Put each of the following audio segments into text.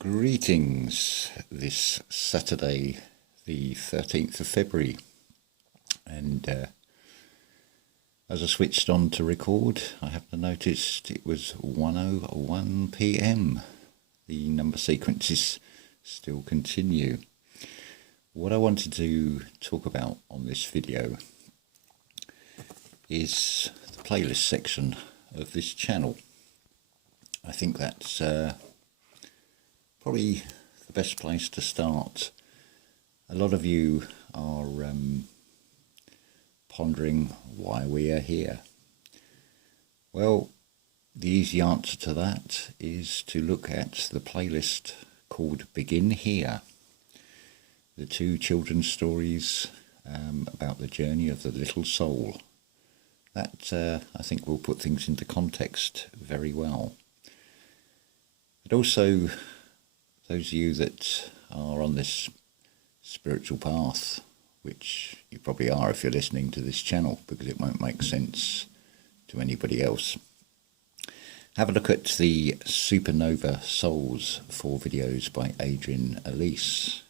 Greetings this Saturday, the 13th of February, and as I switched on to record, I happened to notice it was 1:01 p.m. The number sequences still continue. What I wanted to talk about on this video is the playlist section of this channel. I think that's probably the best place to start. A lot of you are pondering why we are here. Well, the easy answer to that is to look at the playlist called Begin Here. The two children's stories about the journey of the little soul. That, I think, will put things into context very well. But also, those of you that are on this spiritual path, which you probably are if you're listening to this channel, because it won't make sense to anybody else. Have a look at the Supernova Souls 4 videos by Adrienne Elise.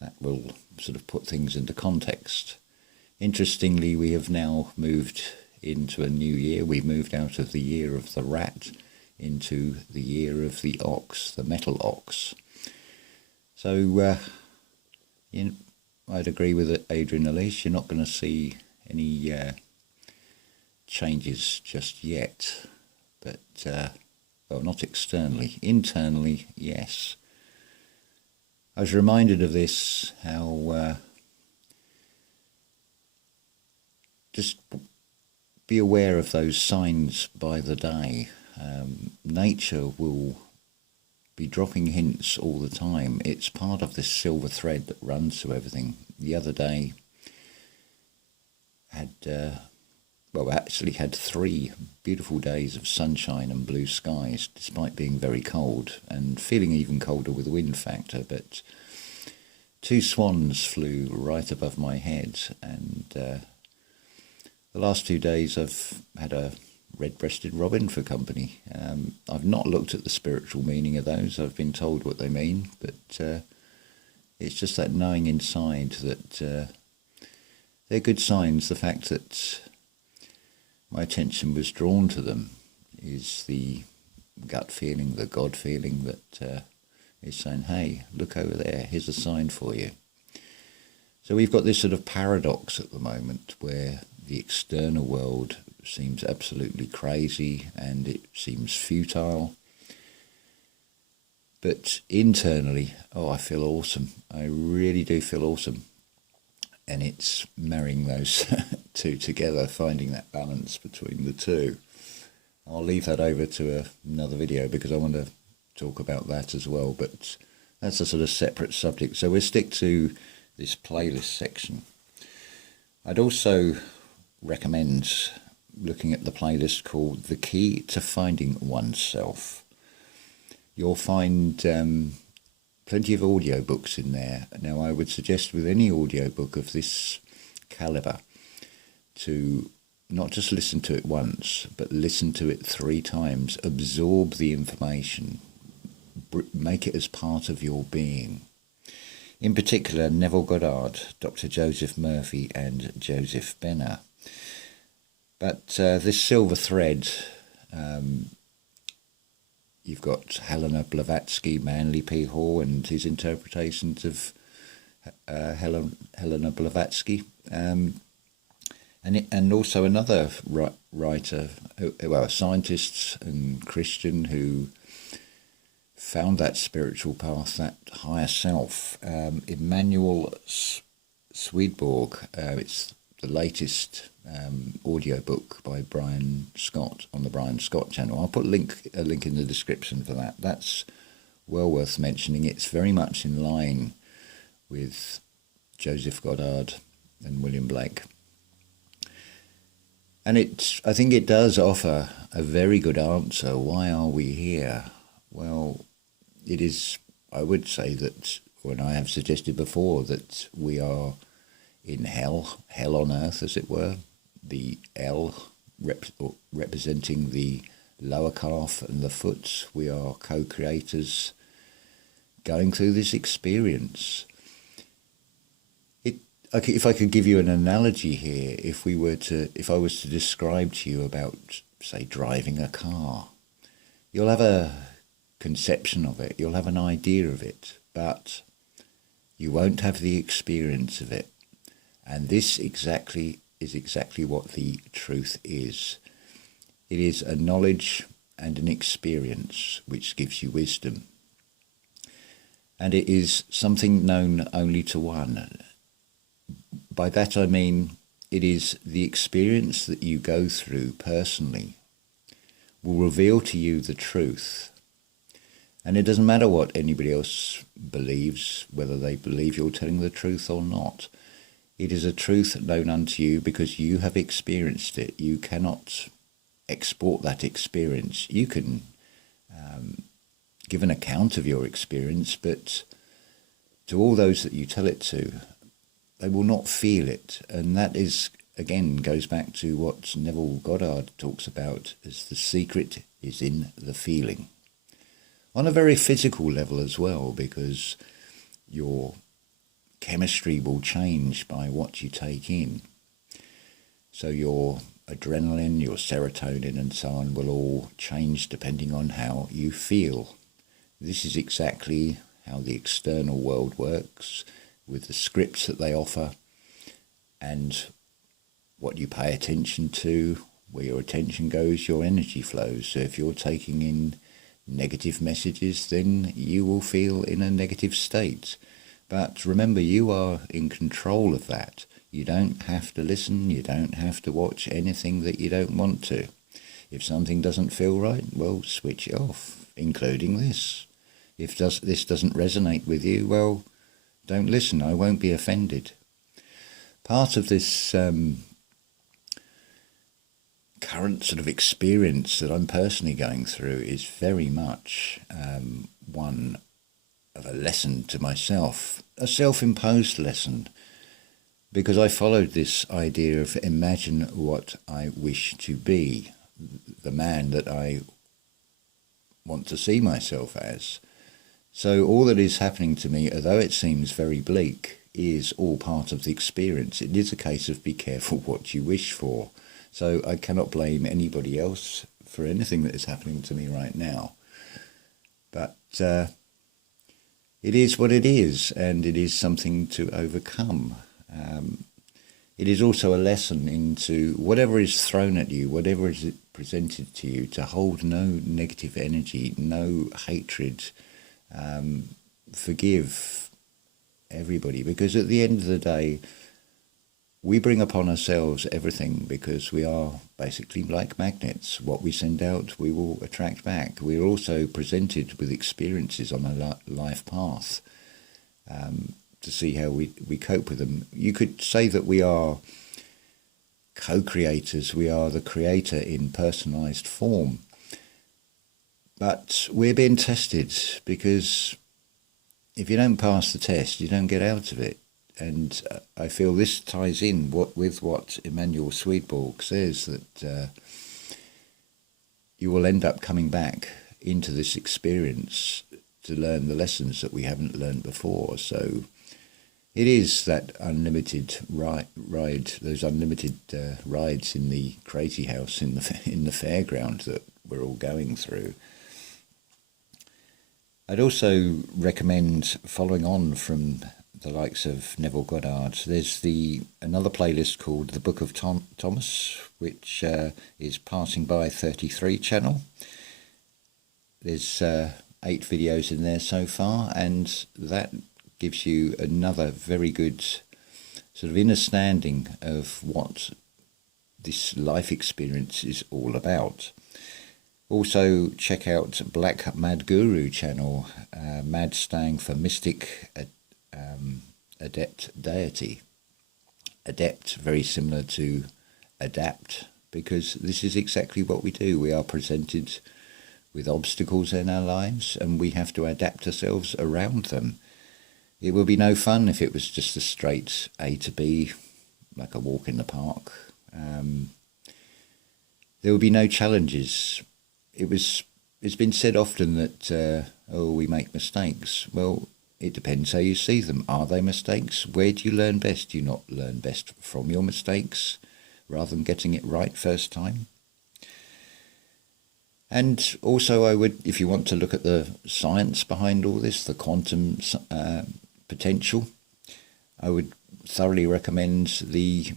That will sort of put things into context. Interestingly, we have now moved into a new year. We've moved out of the year of the rat into the year of the ox, the metal ox. So I'd agree with Adrienne Elise. You're not going to see any changes just yet, but well, not externally. Internally, yes. I was reminded of this, how just be aware of those signs by the day. Nature will be dropping hints all the time. It's part of this silver thread that runs through everything. The other day had, actually had 3 beautiful days of sunshine and blue skies, despite being very cold and feeling even colder with the wind factor. But 2 swans flew right above my head, and the last 2 days I've had a red-breasted robin for company. I've not looked at the spiritual meaning of those. I've been told what they mean, but it's just that knowing inside that they're good signs. The fact that my attention was drawn to them is the gut feeling, the God feeling that is saying, hey, look over there, here's a sign for you. So we've got this sort of paradox at the moment where the external world seems absolutely crazy and it seems futile. But internally, I feel awesome. I really do feel awesome. And it's marrying those two together, finding that balance between the two. I'll leave that over to another video because I want to talk about that as well. But that's a sort of separate subject. So we'll stick to this playlist section. I'd also recommend looking at the playlist called The Key to Finding Oneself. You'll find plenty of audiobooks in there. Now, I would suggest with any audiobook of this caliber to not just listen to it once, but listen to it 3 times, absorb the information, make it as part of your being. In particular, Neville Goddard, Dr. Joseph Murphy and Joseph Bennett. But this silver thread, you've got Helena Blavatsky, Manly P. Hall, and his interpretations of Helena Blavatsky, and also another writer, a scientist and Christian who found that spiritual path, that higher self, Emanuel Swedenborg. It's the latest audiobook by Brian Scott on the Brian Scott channel. I'll put a link in the description for that. That's well worth mentioning. It's very much in line with Joseph Goddard and William Blake. And I think it does offer a very good answer. Why are we here? Well, it is, I would say that, and I have suggested before, that we are in hell on earth, as it were. The L representing the lower calf and the foot. We are co-creators going through this experience. If I could give you an analogy here, if I was to describe to you about, say, driving a car, you'll have a conception of it, you'll have an idea of it, but you won't have the experience of it. And this is exactly what the truth is. It is a knowledge and an experience which gives you wisdom. And it is something known only to one. By that I mean it is the experience that you go through personally will reveal to you the truth. And it doesn't matter what anybody else believes, whether they believe you're telling the truth or not. It is a truth known unto you because you have experienced it. You cannot export that experience. You can give an account of your experience, but to all those that you tell it to, they will not feel it. And that is, again, goes back to what Neville Goddard talks about as the secret is in the feeling. On a very physical level as well, because your chemistry will change by what you take in. So your adrenaline, your serotonin and so on will all change depending on how you feel. This is exactly how the external world works, with the scripts that they offer and what you pay attention to. Where your attention goes, your energy flows. So if you're taking in negative messages, then you will feel in a negative state. But remember, you are in control of that. You don't have to listen, you don't have to watch anything that you don't want to. If something doesn't feel right, well, switch it off, including this. If this doesn't resonate with you, well, don't listen, I won't be offended. Part of this current sort of experience that I'm personally going through is very much one of a lesson to myself, a self-imposed lesson, because I followed this idea of imagine what I wish to be, the man that I want to see myself as. So all that is happening to me, although it seems very bleak, is all part of the experience. It is a case of be careful what you wish for. So I cannot blame anybody else for anything that is happening to me right now. But it is what it is, and it is something to overcome. It is also a lesson into whatever is thrown at you, whatever is presented to you, to hold no negative energy, no hatred. Forgive everybody, because at the end of the day, we bring upon ourselves everything, because we are basically like magnets. What we send out, we will attract back. We are also presented with experiences on a life path to see how we cope with them. You could say that we are co-creators. We are the creator in personalized form. But we're being tested, because if you don't pass the test, you don't get out of it. And I feel this ties in with what Emanuel Swedenborg says, that you will end up coming back into this experience to learn the lessons that we haven't learned before. So it is that unlimited ride, those unlimited rides in the crazy house in the fairground that we're all going through. I'd also recommend, following on from the likes of Neville Goddard, there's another playlist called The Book of Thomas, which is Passing By 33 channel. There's 8 videos in there so far, and that gives you another very good sort of understanding of what this life experience is all about. Also, check out Black Mad Guru channel, Mad staying for Mystic Adept Deity. Adept, very similar to adapt, because this is exactly what we do. We are presented with obstacles in our lives, and we have to adapt ourselves around them. It would be no fun if it was just a straight A to B, like a walk in the park. There would be no challenges. It's been said often that oh, we make mistakes. Well, it depends how you see them. Are they mistakes? Where do you learn best? Do you not learn best from your mistakes rather than getting it right first time? And also I would, if you want to look at the science behind all this, the quantum potential, I would thoroughly recommend the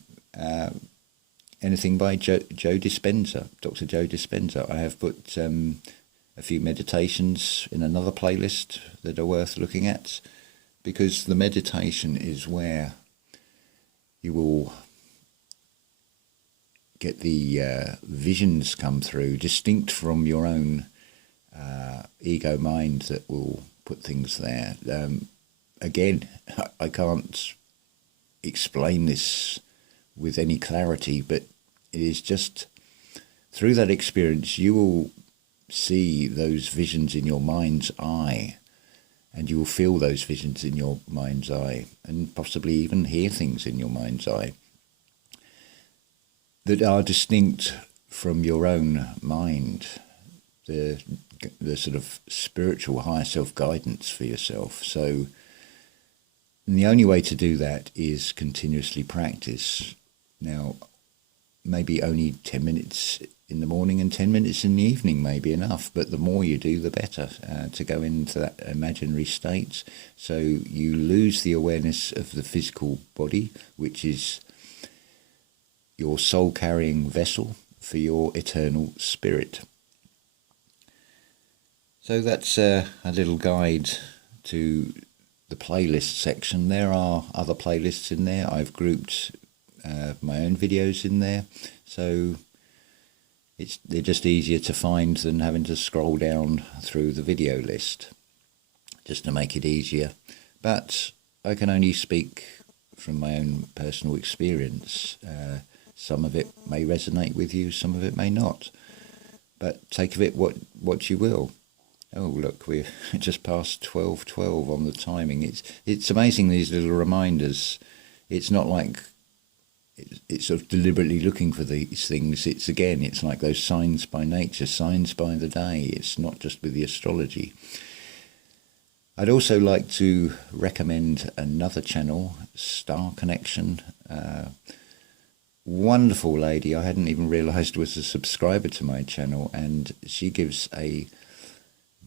anything by Joe Dispenza, Dr. Joe Dispenza. I have put a few meditations in another playlist that are worth looking at, because the meditation is where you will get the visions come through, distinct from your own ego mind that will put things there. Again, I can't explain this with any clarity, but it is just through that experience you will see those visions in your mind's eye, and you will feel those visions in your mind's eye, and possibly even hear things in your mind's eye that are distinct from your own mind, the sort of spiritual higher self-guidance for yourself. So the only way to do that is continuously practice. Now, maybe only 10 minutes in the morning and 10 minutes in the evening may be enough, but the more you do, the better, to go into that imaginary state. So you lose the awareness of the physical body, which is your soul-carrying vessel for your eternal spirit. So that's a little guide to the playlist section. There are other playlists in there. I've grouped my own videos in there, so they're just easier to find than having to scroll down through the video list, just to make it easier. But I can only speak from my own personal experience. Some of it may resonate with you, some of it may not. But take of it what you will. Oh, look, we're just past 12:12 on the timing. It's amazing, these little reminders. It's not like it's sort of deliberately looking for these things. It's like those signs by nature, signs by the day. It's not just with the astrology. I'd also like to recommend another channel, Starconnection. Wonderful lady, I hadn't even realised was a subscriber to my channel, and she gives a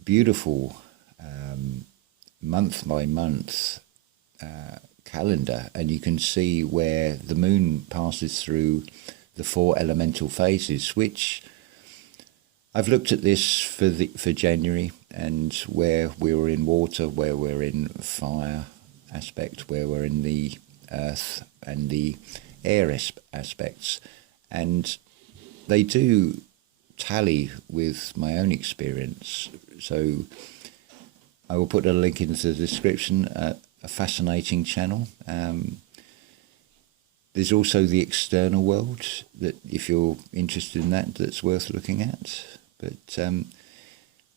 beautiful month by month calendar, and you can see where the moon passes through the 4 elemental phases, which I've looked at this for January, and where we were in water, where we're in fire aspect, where we're in the earth and the air aspects, and they do tally with my own experience. So I will put a link into the description, a fascinating channel. There's also the external world, that if you're interested in that, that's worth looking at. But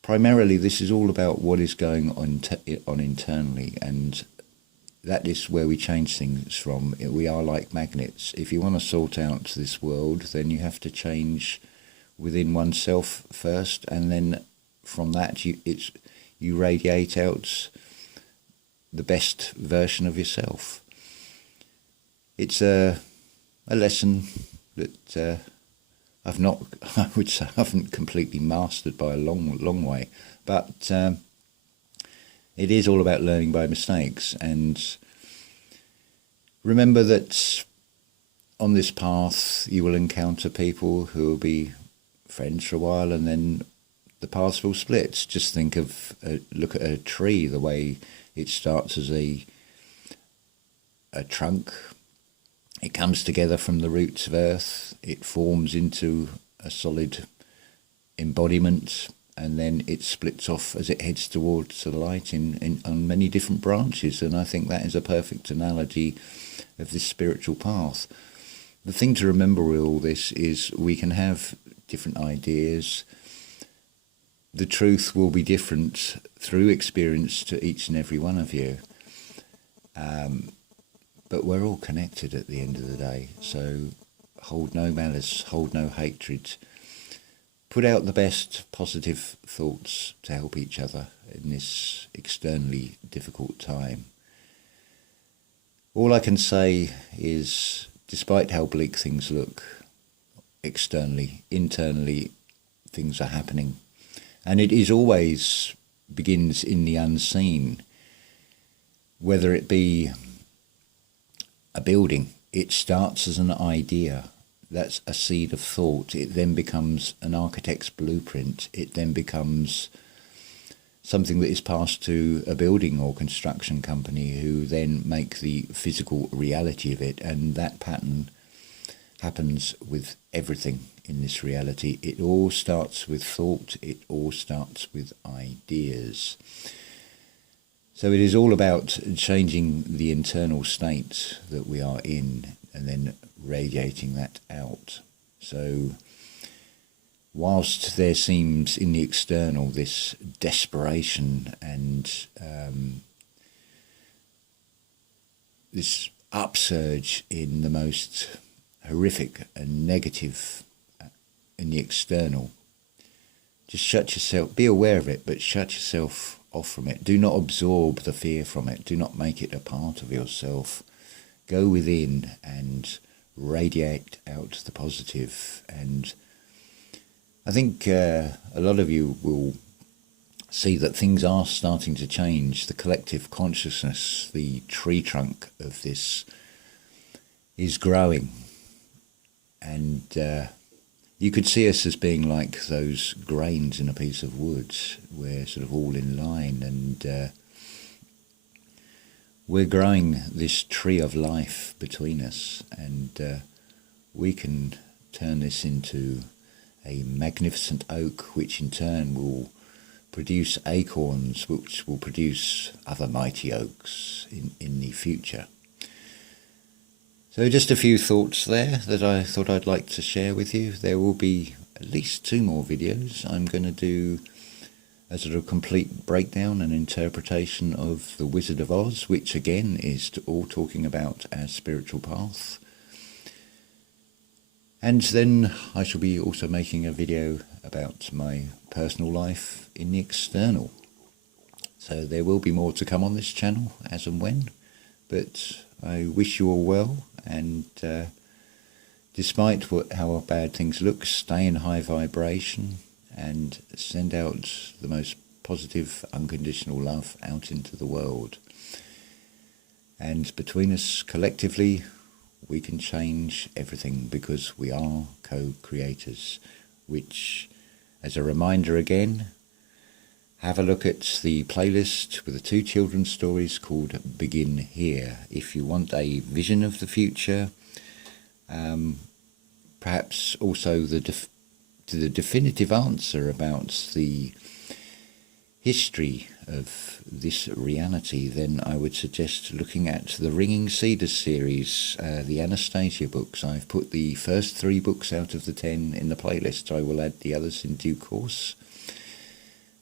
primarily this is all about what is going on internally, and that is where we change things from. We are like magnets. If you want to sort out this world, then you have to change within oneself first, and then from that you radiate out the best version of yourself. It's a lesson that I would say I haven't completely mastered by a long way, but it is all about learning by mistakes. And remember that on this path you will encounter people who will be friends for a while, and then the paths will split. Just think of look at a tree, the way it starts as a trunk. It comes together from the roots of earth, it forms into a solid embodiment, and then it splits off as it heads towards the light on many different branches. And I think that is a perfect analogy of this spiritual path. The thing to remember with all this is we can have different ideas. The truth will be different through experience to each and every one of you. But we're all connected at the end of the day. So hold no malice, hold no hatred. put out the best positive thoughts to help each other in this externally difficult time. All I can say is, despite how bleak things look externally, internally things are happening. And it is always begins in the unseen. Whether it be a building, it starts as an idea. That's a seed of thought. It then becomes an architect's blueprint. It then becomes something that is passed to a building or construction company, who then make the physical reality of it. And that pattern happens with everything in this reality. It all starts with thought. It all starts with ideas. So it is all about changing the internal state that we are in and then radiating that out. So whilst there seems in the external this desperation and this upsurge in the most horrific and negative in the external, just shut yourself, be aware of it, but shut yourself off from it. Do not absorb the fear from it. Do not make it a part of yourself. Go within and radiate out the positive. And I think a lot of you will see that things are starting to change. The collective consciousness, the tree trunk of this is growing. And you could see us as being like those grains in a piece of wood. We're sort of all in line, and we're growing this tree of life between us, and we can turn this into a magnificent oak, which in turn will produce acorns, which will produce other mighty oaks in the future. So just a few thoughts there that I thought I'd like to share with you. There will be at least 2 more videos. I'm going to do a sort of complete breakdown and interpretation of The Wizard of Oz, which again is all talking about our spiritual path. And then I shall be also making a video about my personal life in the external. So there will be more to come on this channel as and when, but I wish you all well, and despite how bad things look, stay in high vibration and send out the most positive, unconditional love out into the world. And between us collectively, we can change everything, because we are co-creators, which, as a reminder again, have a look at the playlist with the 2 children's stories called Begin Here. If you want a vision of the future, perhaps also the definitive answer about the history of this reality, then I would suggest looking at the Ringing Cedars series, the Anastasia books. I've put the first 3 books out of the 10 in the playlist. I will add the others in due course.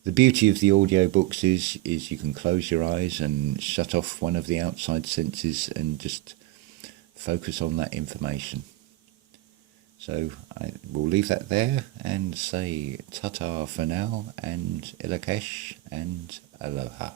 The beauty of the audio books is you can close your eyes and shut off one of the outside senses and just focus on that information. So I will leave that there and say ta-ta for now, and ilakesh and aloha.